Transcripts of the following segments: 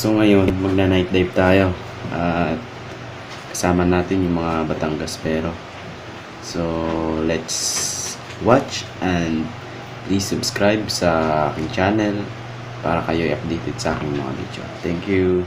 So ngayon, magna-night dive tayo at kasama natin yung mga Batangaspero. So let's watch and please subscribe sa aking channel para kayo updated sa aking mga video. Thank you!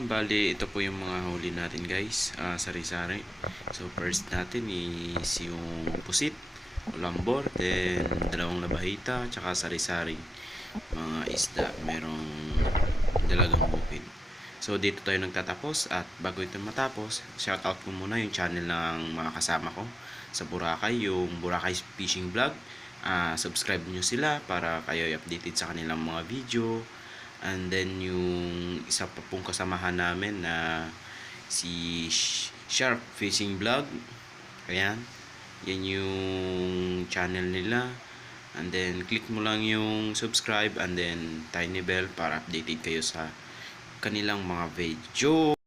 Bali, ito po yung mga huli natin guys, sari-sari. So first natin is yung pusit, ulambor, then dalawang labahita, tsaka sari-sari mga isda, merong dalagang bluefin. So dito tayo nagtatapos, at bago ito matapos, shoutout ko muna yung channel ng mga kasama ko sa Boracay, yung Boracay Fishing Vlog. Subscribe nyo sila para kayo updated sa kanilang mga video. And then yung isa pa pong kasamahan namin na si Sharp Fishing Vlog, ayan, yan yung channel nila. And then click mo lang yung subscribe and then tiny bell para updated kayo sa kanilang mga video.